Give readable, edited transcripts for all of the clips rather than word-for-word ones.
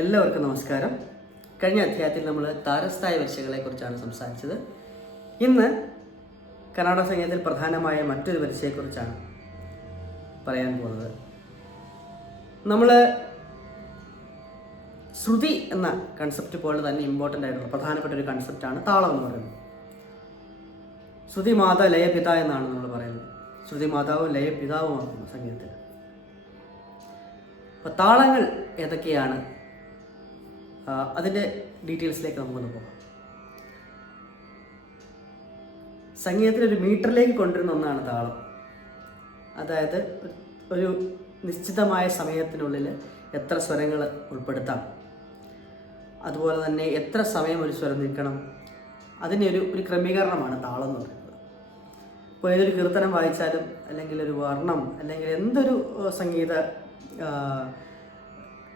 എല്ലാവർക്കും നമസ്കാരം. കഴിഞ്ഞ അധ്യായത്തിൽ നമ്മൾ താരസ്ഥായ വരിശകളെക്കുറിച്ചാണ് സംസാരിച്ചത്. ഇന്ന് കർണാടക സംഗീതത്തിൽ പ്രധാനമായ മറ്റൊരു വരിശയെക്കുറിച്ചാണ് പറയാൻ പോകുന്നത്. നമ്മൾ ശ്രുതി എന്ന കൺസെപ്റ്റ് പോലെ തന്നെ ഇമ്പോർട്ടൻ്റ് ആയിട്ടുള്ള പ്രധാനപ്പെട്ട ഒരു കൺസെപ്റ്റാണ് താളം എന്ന് പറയുന്നത്. ശ്രുതി മാത ലയപിത എന്നാണ് നമ്മൾ പറയുന്നത്. ശ്രുതി മാതാവും ലയപിതാവുമാകുന്നു സംഗീതത്തിൽ. അപ്പോൾ താളങ്ങൾ ഏതൊക്കെയാണ്, അതിൻ്റെ ഡീറ്റെയിൽസിലേക്ക് നമുക്കൊന്ന് പോകാം. സംഗീതത്തിലൊരു മീറ്ററിലേക്ക് കൊണ്ടുവരുന്ന ഒന്നാണ് താളം. അതായത് ഒരു നിശ്ചിതമായ സമയത്തിനുള്ളിൽ എത്ര സ്വരങ്ങൾ ഉൾപ്പെടുത്താം, അതുപോലെ തന്നെ എത്ര സമയം ഒരു സ്വരം നിൽക്കണം, അതിൻ്റെ ഒരു ക്രമീകരണമാണ് താളം എന്ന് പറയുന്നത്. ഇപ്പോൾ ഏതൊരു കീർത്തനം വായിച്ചാലും അല്ലെങ്കിൽ ഒരു വർണ്ണം അല്ലെങ്കിൽ എന്തൊരു സംഗീത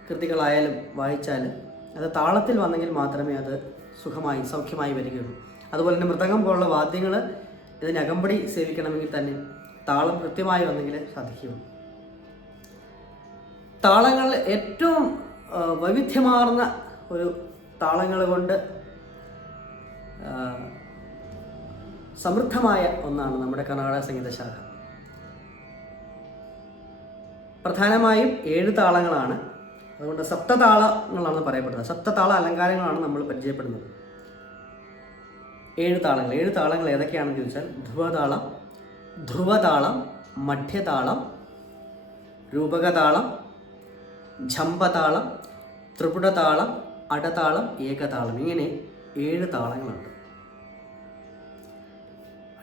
കൃതികളായാലും വായിച്ചാലും അത് താളത്തിൽ വന്നെങ്കിൽ മാത്രമേ അത് സുഖമായി സൗഖ്യമായി വരികയുള്ളൂ. അതുപോലെ തന്നെ മൃദംഗം പോലുള്ള വാദ്യങ്ങൾ ഇതിന് അകമ്പടി സേവിക്കണമെങ്കിൽ തന്നെ താളം കൃത്യമായി വന്നെങ്കിൽ സാധിക്കുകയുള്ളൂ. താളങ്ങൾ ഏറ്റവും വൈവിധ്യമാർന്ന ഒരു താളങ്ങൾ കൊണ്ട് സമൃദ്ധമായ ഒന്നാണ് നമ്മുടെ കർണാടക സംഗീത ശാഖ. പ്രധാനമായും 7 താളങ്ങളാണ്. അതുകൊണ്ട് സപ്തതാളങ്ങളാണ് പറയപ്പെടുന്നത്. സപ്തതാള അലങ്കാരങ്ങളാണ് നമ്മൾ പരിചയപ്പെടുന്നത്. 7 താളങ്ങൾ. 7 താളങ്ങൾ ഏതൊക്കെയാണെന്ന് ചോദിച്ചാൽ ധ്രുവതാളം, ധ്രുവതാളം, മധ്യതാളം, രൂപകതാളം, ഝംപതാളം, ത്രിപുടതാളം, അടതാളം, ഏകതാളം. ഇങ്ങനെ 7 താളങ്ങളുണ്ട്.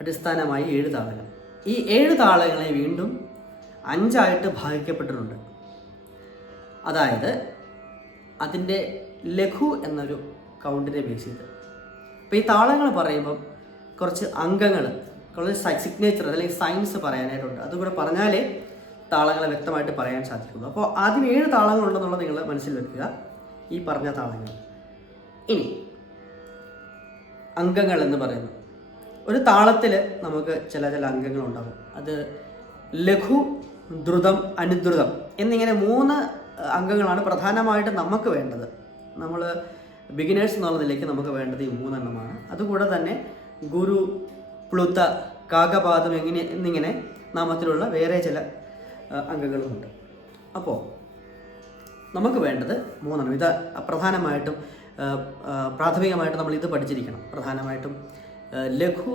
അടിസ്ഥാനമായി 7 താളങ്ങൾ. ഈ 7 താളങ്ങളെ വീണ്ടും 5 ആയിട്ട് ഭാഗിക്കപ്പെട്ടിട്ടുണ്ട്. അതായത് അതിൻ്റെ ലഘു എന്നൊരു കൗണ്ടിനെ ബേസ് ചെയ്ത്. അപ്പോൾ ഈ താളങ്ങൾ പറയുമ്പം കുറച്ച് അംഗങ്ങൾ, കുറച്ച് സിഗ്നേച്ചർ അല്ലെങ്കിൽ സൈൻസ് പറയാനായിട്ടുണ്ട്. അതുകൂടെ പറഞ്ഞാലേ താളങ്ങളെ വ്യക്തമായിട്ട് പറയാൻ സാധിക്കുള്ളൂ. അപ്പോൾ ആദ്യം 7 താളങ്ങളുണ്ടെന്നുള്ളത് നിങ്ങൾ മനസ്സിൽ വെക്കുക, ഈ പറഞ്ഞ താളങ്ങൾ. ഇനി അംഗങ്ങൾ എന്ന് പറയുന്നു. ഒരു താളത്തിൽ നമുക്ക് ചില അംഗങ്ങളുണ്ടാകും. അത് ലഘു, ദ്രുതം, അനുദ്രുതം എന്നിങ്ങനെ 3 അംഗങ്ങളാണ് പ്രധാനമായിട്ട് നമുക്ക് വേണ്ടത്. നമ്മൾ ബിഗിനേഴ്സ് എന്നുള്ള നിലയ്ക്ക് നമുക്ക് വേണ്ടത് ഈ 3 എണ്ണമാണ്. അതുകൂടെ തന്നെ ഗുരു, പ്ലുത, കാകപാദം എന്നിങ്ങനെ നാമത്തിലുള്ള വേറെ ചില അംഗങ്ങളുമുണ്ട്. അപ്പോൾ നമുക്ക് വേണ്ടത് 3 എണ്ണം. ഇത് പ്രധാനമായിട്ടും പ്രാഥമികമായിട്ട് നമ്മൾ ഇത് പഠിച്ചിരിക്കണം. പ്രധാനമായിട്ടും ലഘു,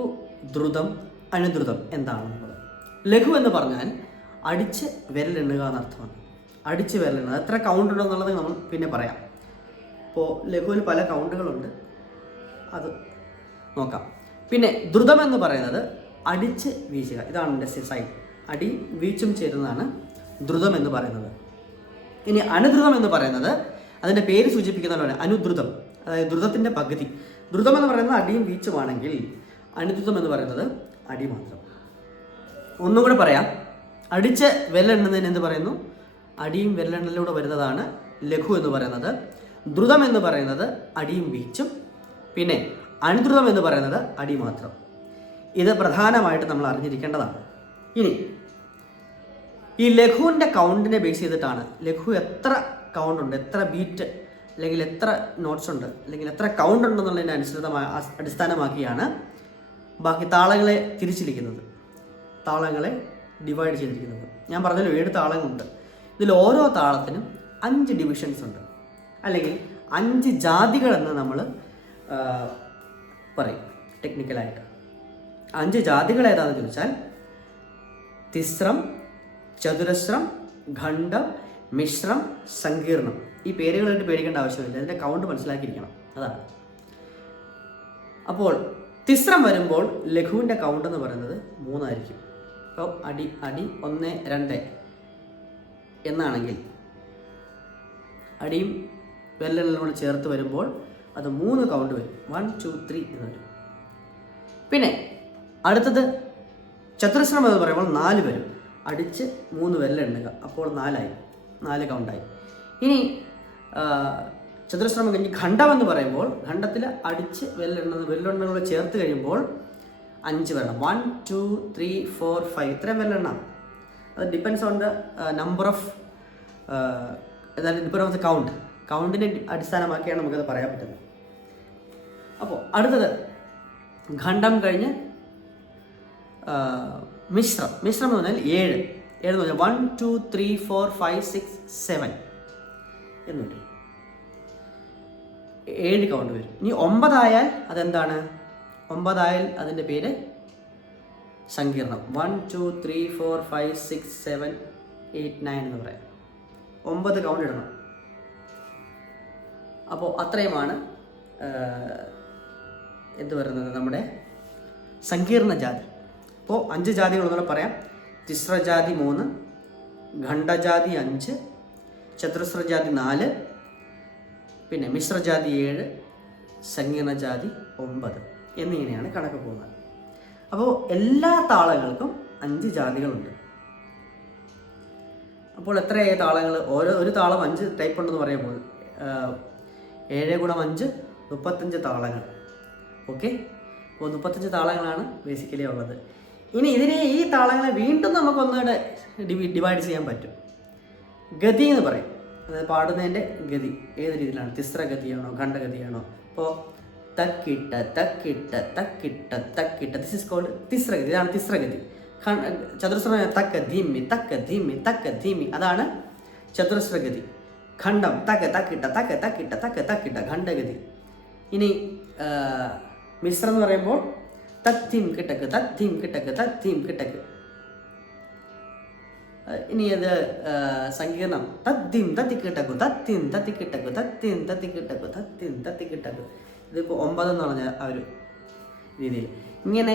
ദ്രുതം, അനുദ്രുതം എന്താണെന്നുള്ളത്. ലഘു എന്ന് പറഞ്ഞാൽ അടിച്ച് വിരലെണ്ണുക എന്നർത്ഥമാണ്. അടിച്ച് വിരലെണ്ണുക. എത്ര കൗണ്ട് ഉണ്ടെന്നുള്ളത് നമ്മൾ പിന്നെ പറയാം. ഇപ്പോൾ ലഘുവിന് പല കൗണ്ടുകളുണ്ട്, അത് നോക്കാം. പിന്നെ ദ്രുതം എന്ന് പറയുന്നത് അടിച്ച് വീശുക. ഇതാണ് എൻ്റെ സൈൻ. അടി വീച്ചും ചേരുന്നതാണ് ദ്രുതം എന്ന് പറയുന്നത്. ഇനി അനുദ്രുതം എന്ന് പറയുന്നത് അതിൻ്റെ പേര് സൂചിപ്പിക്കുന്ന പോലെ അനുദ്രുതം, അതായത് ദ്രുതത്തിൻ്റെ പകുതി. ദ്രുതം എന്ന് പറയുന്നത് അടിയും വീച്ചുമാണെങ്കിൽ അനുദ്രുതം എന്ന് പറയുന്നത് അടി മാത്രം. ഒന്നും കൂടെ പറയാം. അടിച്ച് വിരലെണ്ണുന്നതിന് എന്ത് പറയുന്നു? അടിയും വിരലെണ്ണലിലൂടെ വരുന്നതാണ് ലഘു എന്ന് പറയുന്നത്. ദ്രുതം എന്ന് പറയുന്നത് അടിയും വീച്ചും. പിന്നെ അനുദ്രുതം എന്ന് പറയുന്നത് അടി മാത്രം. ഇത് പ്രധാനമായിട്ട് നമ്മൾ അറിഞ്ഞിരിക്കേണ്ടതാണ്. ഇനി ഈ ലഘുവിൻ്റെ കൗണ്ടിനെ ബേസ് ചെയ്തിട്ടാണ്, ലഘു എത്ര കൗണ്ട് ഉണ്ട്, എത്ര ബീറ്റ് അല്ലെങ്കിൽ എത്ര നോട്ട്സ് ഉണ്ട് അല്ലെങ്കിൽ എത്ര കൗണ്ട് ഉണ്ടെന്നുള്ളതിൻ്റെ അടിസ്ഥാനമാക്കിയാണ് ബാക്കി താളങ്ങളെ തിരിച്ചിരിക്കുന്നത്, താളങ്ങളെ ഡിവൈഡ് ചെയ്തിരിക്കുന്നത്. ഞാൻ പറഞ്ഞല്ലോ 7 താളങ്ങളുണ്ട്. ഇതിൽ ഓരോ താളത്തിനും 5 ഡിവിഷൻസ് ഉണ്ട്, അല്ലെങ്കിൽ 5 ജാതികളെന്ന് നമ്മൾ പറയും ടെക്നിക്കലായിട്ട്. 5 ജാതികൾ ഏതാണെന്ന് ചോദിച്ചാൽ തിസ്രം, ചതുരസ്രം, ഖണ്ഡം, മിശ്രം, സങ്കീർണം. ഈ പേരുകളായിട്ട് പേടിക്കേണ്ട ആവശ്യമില്ല, ഇതിൻ്റെ കൗണ്ട് മനസ്സിലാക്കിയിരിക്കണം, അതാണ്. അപ്പോൾ തിസ്രം വരുമ്പോൾ ലഘുവിൻ്റെ കൗണ്ട് എന്ന് പറയുന്നത് 3 ആയിരിക്കും. അപ്പോൾ അടി 1, 2 എന്നാണെങ്കിൽ അടിയും വിരലുകളും കൂടെ ചേർത്ത് വരുമ്പോൾ അത് 3 കൗണ്ട് വരും. 1, 2, 3 എന്ന് വരും. പിന്നെ അടുത്തത് ചതുരശ്രം എന്ന് പറയുമ്പോൾ 4 വരും. അടിച്ച് 3 വിരലെണ്ണുക, അപ്പോൾ 4 കൗണ്ടായി. ഇനി ചതുരശ്രമം കഴിഞ്ഞ് ഖണ്ഡം എന്ന് പറയുമ്പോൾ ഖണ്ഡത്തിൽ അടിച്ച് വിരലെണ്ണുകൾ ചേർത്ത് കഴിയുമ്പോൾ 5 വരണം. 1, 2, 3, 4, 5 ഇത്രയും വിരലെണ്ണ. അത് depends on the number of depend on the കൗണ്ടിനെ അടിസ്ഥാനമാക്കിയാണ് നമുക്കത് പറയാൻ പറ്റുന്നത്. അപ്പോൾ അടുത്തത് ഖണ്ഡം കഴിഞ്ഞ് മിശ്രം. മിശ്രം എന്ന് പറഞ്ഞാൽ 7 എന്ന് പറഞ്ഞാൽ 1 2 3 4 5 6 7 എന്നുണ്ട് 7 കൗണ്ട് വരും. ഇനി 9 ആയാൽ അതെന്താണ്? 9 ആയാൽ അതിൻ്റെ പേര് സങ്കീർണം. 1 2 3 4 5 6 7 8 9 എന്ന് പറയാം. 9 കൗണ്ട് ഇടണം. അപ്പോൾ അത്രയുമാണ് എന്ത് പറയുന്നത് നമ്മുടെ സങ്കീർണ ജാതി. അപ്പോൾ 5 ജാതികളൊന്നുകൂടെ പറയാം. തിസ്രജാതി 3, ഖണ്ഡജാതി 5, ചതുസ്രജാതി 4, പിന്നെ മിശ്രജാതി 7, സങ്കീർണജാതി 9 എന്നിങ്ങനെയാണ് കണക്ക് പോകുന്നത്. അപ്പോൾ എല്ലാ താളങ്ങൾക്കും 5 ജാതികളുണ്ട്. അപ്പോൾ എത്രയായി താളങ്ങൾ? ഒരു താളം 5 ടൈപ്പ് ഉണ്ടെന്ന് പറയുമ്പോൾ 7 × 5 35 താളങ്ങൾ. ഓക്കെ, അപ്പോൾ 35 താളങ്ങളാണ് ബേസിക്കലി ഉള്ളത്. ഇനി ഈ താളങ്ങളെ വീണ്ടും നമുക്കൊന്നുകൂടെ ഡിവൈഡ് ചെയ്യാൻ പറ്റും. ഗതി എന്ന് പറയും. അതായത് പാടുന്നതിൻ്റെ ഗതി ഏത് രീതിയിലാണ്? തിസ്രഗതിയാണോ ഖണ്ഡഗതിയാണോ? ഇപ്പോൾ തക്കിട്ട തക്കിട്ട തക്കിട്ട തക്കിട്ട, ദിസ് ഇസ് കോൾഡ് തിസ്രഗതി. ഇതാണ് തിസ്രഗതി. ചതുസ്ര തക്ക ധീമി തക്ക ധീമി തക്ക ധീമി, അതാണ് ചതുസ്രഗതി. ഖണ്ഡം തക്ക തക്കിട്ട തക്ക തക്കിട്ട തക്ക തക്കിട്ട, ഖണ്ഡഗതി. ഇനി മിശ്രം എന്ന് പറയുമ്പോൾ തത്തീം കിട്ടക്ക് തത്തീം കിട്ടക്ക് തത്തീം കിട്ടക്ക്. ഇനി അത് സങ്കീർണം തത്തീം തത്തിക്കിട്ടക്കു തത്തീം തത്തിക്കിട്ടക്കു തത്തീം തത്തിക്കിട്ടക്കു തത്തീം തത്തിക്കിട്ടക്കു. ഇതിപ്പോൾ 9 എന്ന് പറഞ്ഞ ആ ഒരു രീതിയിൽ ഇങ്ങനെ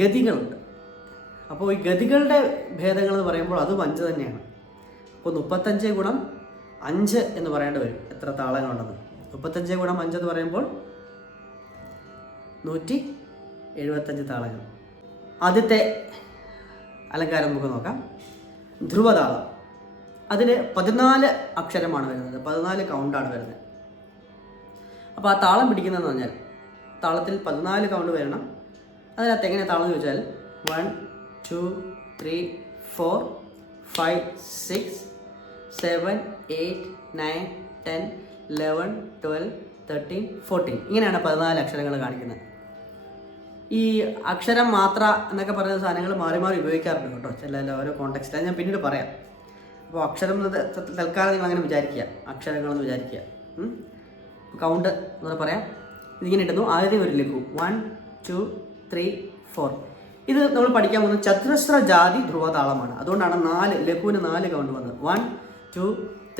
ഗതികളുണ്ട്. അപ്പോൾ ഈ ഗതികളുടെ ഭേദങ്ങൾ എന്ന് പറയുമ്പോൾ അതും 5 തന്നെയാണ്. അപ്പോൾ 35 × 5 എന്ന് പറയേണ്ടി വരും എത്ര താളങ്ങളുണ്ടെന്ന്. 35 × 5 എന്ന് പറയുമ്പോൾ 175 താളങ്ങൾ. ആദ്യത്തെ അലങ്കാരം നമുക്ക് നോക്കാം. ധ്രുവതാളം. അതിൽ 14 അക്ഷരമാണ് വരുന്നത്, 14 കൗണ്ടാണ് വരുന്നത്. അപ്പോൾ ആ താളം പിടിക്കുന്നതെന്ന് പറഞ്ഞാൽ താളത്തിൽ 14 കൗണ്ട് വരണം. അതിനകത്ത് എങ്ങനെ താളം എന്ന് ചോദിച്ചാൽ 1 2 3 4 5 6 7 8 9 10 11 12 13 14 ഇങ്ങനെയാണ് 14 അക്ഷരങ്ങൾ കാണിക്കുന്നത്. ഈ അക്ഷരം മാത്ര എന്നൊക്കെ പറയുന്ന സാധനങ്ങൾ മാറി മാറി ഉപയോഗിക്കാറുണ്ട് കേട്ടോ, ചില ഓരോ കോണ്ടെക്സ്റ്റ്. ഞാൻ പിന്നീട് പറയാം. അപ്പോൾ അക്ഷരം തൽക്കാലം നിങ്ങൾ അങ്ങനെ വിചാരിക്കുക, അക്ഷരങ്ങളെന്ന് വിചാരിക്കുക. കൗണ്ട് എന്ന് പറയാം. ഇതിങ്ങനെ ഇട്ടുന്നു. ആദ്യം ഒരു ലഘു 1 2 3 4. ഇത് നമ്മൾ പഠിക്കാൻ പോകുന്നത് ചതുസ്ര ജാതി ധ്രുവതാളമാണ്. അതുകൊണ്ടാണ് 4 ലഘുവിന് 4 കൗണ്ട് വന്നത്. 1 2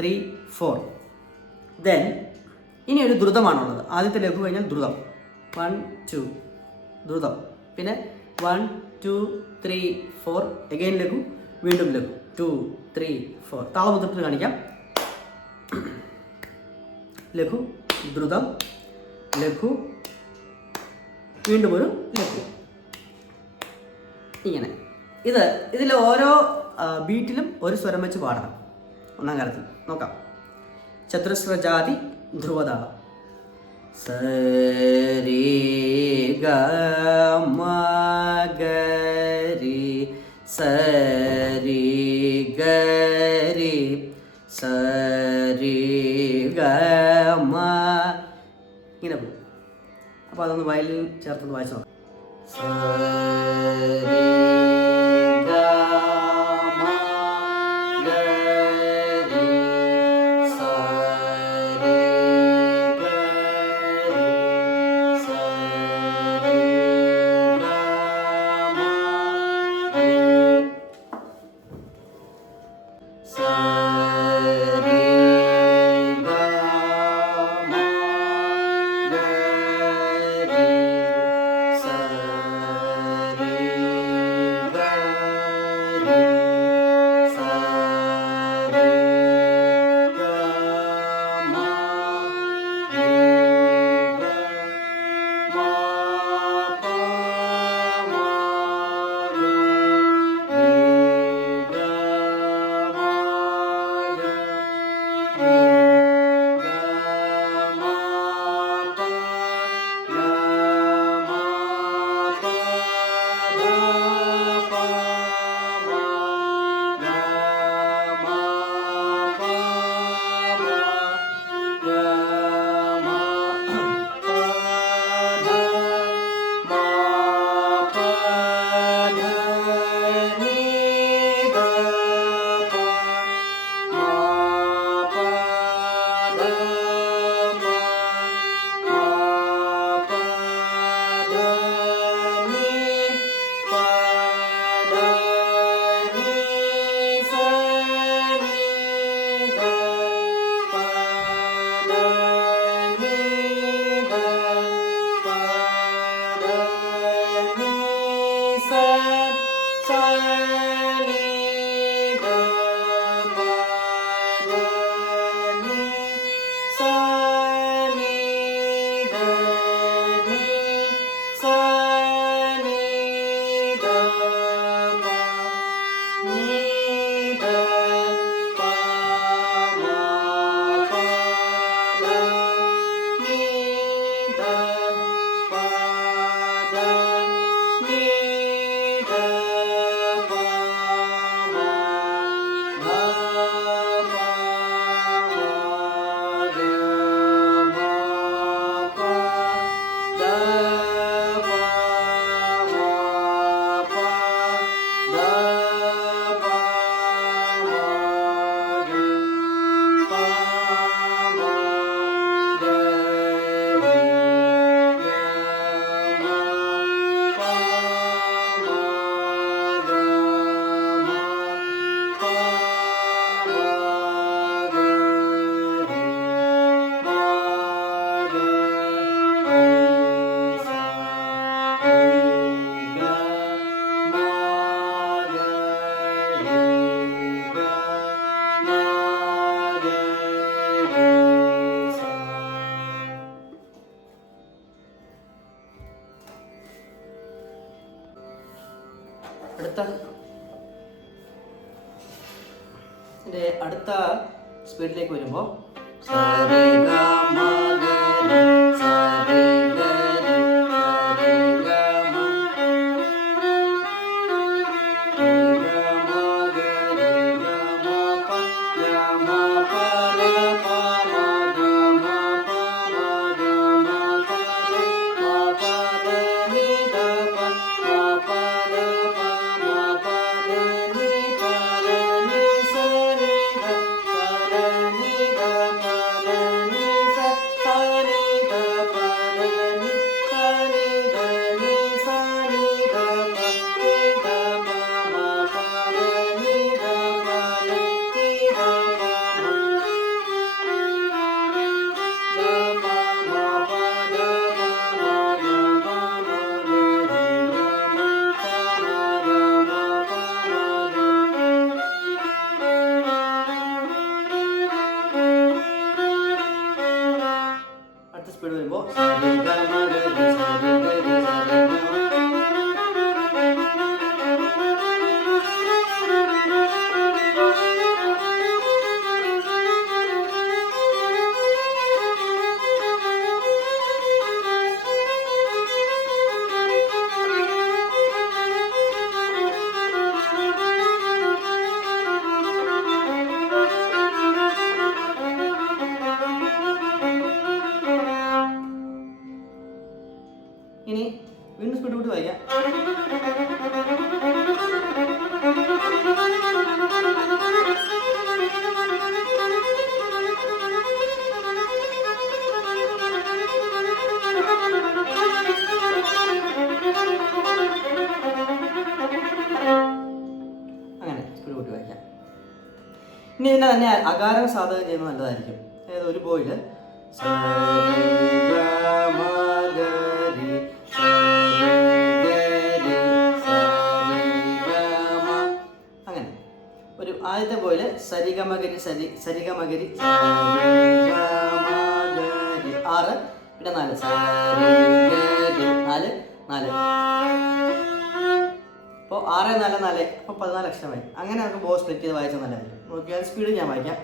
3 4. ദെൻ ഇനി ഒരു ദ്രുതമാണുള്ളത്. ആദ്യത്തെ ലഘു കഴിഞ്ഞാൽ ദ്രുതം 1 2 ദ്രുതം. പിന്നെ 1 2 3 4 അഗൈൻ ലഘു, വീണ്ടും ലഘു 2 3 4. താളമുദ്രത്തിൽ കാണിക്കാം. ലഘു ദ്രുതം ലഘു വീണ്ടും ഒരു ലഘു. ഇങ്ങനെ ഇതിൽ ഓരോ ബീറ്റിലും ഒരു സ്വരം വെച്ച് പാടണം. ഒന്നാം കാലത്തിൽ നോക്കാം. ചതുസ്രജാതി ധ്രുവതാളം. സരി ഗ മ ഗരി സരി ഗരി സരി ഗ മ, ഇങ്ങനെ പോകും. അപ്പോൾ അതൊന്ന് വയലിൻ ചേർത്തൊന്ന് വായിച്ചു നോക്കാം. സരി ഗ മ ഗരി സരി ഗരി സരി ഗ മ ഗരി സരി ഗ മ ഗരി സരി അടുത്ത സ്പീഡിലേക്ക് വരുമ്പോൾ സ്പീഡ് വരുമ്പോൾ ഇനി വീണ്ടും സ്പീഡ് കൂട്ടി വായിക്കാം. അങ്ങനെ സ്പീഡ് കൂട്ടി വായിക്കാം. ഇനി ഇതിനെ തന്നെ അകാരം സാധകം ചെയ്യുന്നത് നല്ലതായിരിക്കും. അതായത് ഒരു ബോയിൽ അങ്ങനെ ഒരു ആദ്യത്തെ പോലെ സരിഗമഗരി സരിഗമഗരി 6 പിന്നെ 4 4 4 അപ്പോൾ 6 4 4 അപ്പോൾ 14 അക്ഷരമായി. അങ്ങനെ നമുക്ക് ബോ സ്പ്ലിറ്റ് ചെയ്ത് വായിച്ചാൽ നല്ലതായിരിക്കും. നോക്കിയാൽ സ്പീഡ് ഞാൻ വായിക്കാം.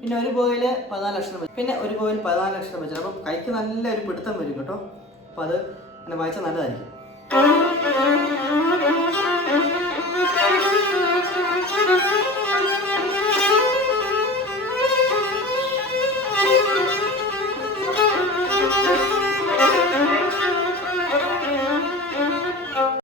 പിന്നെ ഒരു ബോയിൽ 14 അക്ഷരം വെച്ച് പിന്നെ ഒരു ബോയിൽ 14 അക്ഷരം വെച്ചാൽ അപ്പം കൈക്ക് നല്ലൊരു പിടുത്തം വരും കേട്ടോ. അപ്പോൾ അത് അങ്ങനെ വായിച്ചാൽ നല്ലതായിരിക്കും.